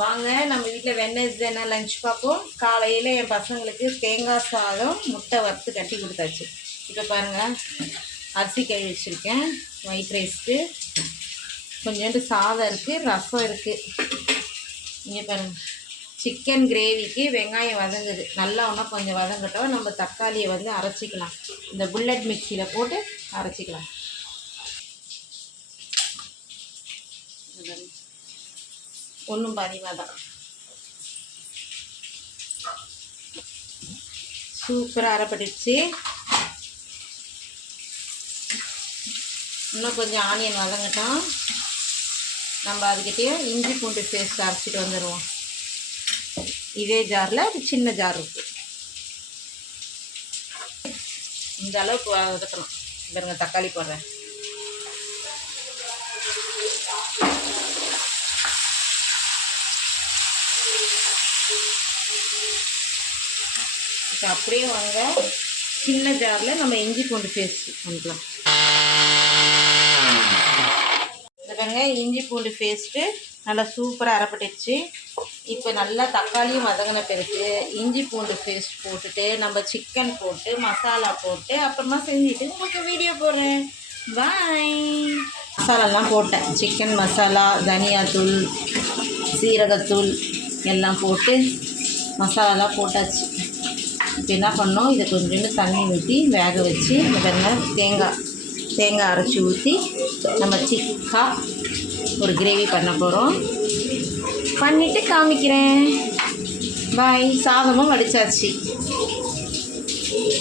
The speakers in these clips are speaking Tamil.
வாங்க நம்ம வீட்டில் வெட்னஸ்டேனா லஞ்ச் பார்ப்போம். காலையில் என் பசங்களுக்கு தேங்காய் சாதம் முட்டை வறுத்து கட்டி கொடுத்தாச்சு. இப்போ பாருங்கள், அரிசி கழுவி வச்சுருக்கேன். ஒயிட் ரைஸ்க்கு கொஞ்சோண்டு சாதம் இருக்குது, ரசம் இருக்குது. இங்கே பாருங்கள், சிக்கன் கிரேவிக்கு வெங்காயம் வதங்குது. நல்லா ஒன்றா கொஞ்சம் வதங்கட்டும். நம்ம தக்காளியை வந்து அரைச்சிக்கலாம். இந்த புல்லட் மிக்சியில் போட்டு அரைச்சிக்கலாம். ஒன்றும் பாதிமாக தான் சூப்பராக அரைப்பட்டுச்சு. இன்னும் கொஞ்சம் ஆனியன் வதங்கட்டும். நம்ம அதுக்கிட்டே இஞ்சி பூண்டு பேஸ்ட் அரைச்சிட்டு வந்துடுவோம். இதே ஜாரில் அது சின்ன ஜார் இருக்குது. இந்த அளவுக்கு வதக்கணும். பாருங்க, தக்காளி போடுறேன். இப்போ அப்படியே வாங்க, சின்ன ஜாரில் நம்ம இஞ்சி பூண்டு பேஸ்ட் பண்ணிக்கலாம். இந்த பாருங்க, இஞ்சி பூண்டு பேஸ்ட்டு நல்லா சூப்பராக அரைப்பட்டுச்சு. இப்போ நல்லா தக்காளியும் வதங்கின பிறகு இஞ்சி பூண்டு பேஸ்ட் போட்டுட்டு நம்ம சிக்கன் போட்டு மசாலா போட்டு அப்புறமா செஞ்சுட்டு உங்களுக்கு வீடியோ போடுறேன். பாய். மசாலாலாம் போட்டேன். சிக்கன் மசாலா, தனியாத்தூள், சீரகத்தூள் எல்லாம் போட்டு மசாலாலாம் போட்டாச்சு. இப்போ என்ன பண்ணோம், இதை கொஞ்சோண்டு தண்ணி ஊற்றி வேக வச்சு இந்த தேங்காய் அரைச்சி ஊற்றி நம்ம சிக்காக ஒரு கிரேவி பண்ண போகிறோம். பண்ணிவிட்டு காமிக்கிறேன். பாய். சாதமும் வடித்தாச்சு.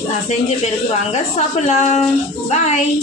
நான் செஞ்ச பிறகு வாங்க சாப்பிட்லாம். பாய்.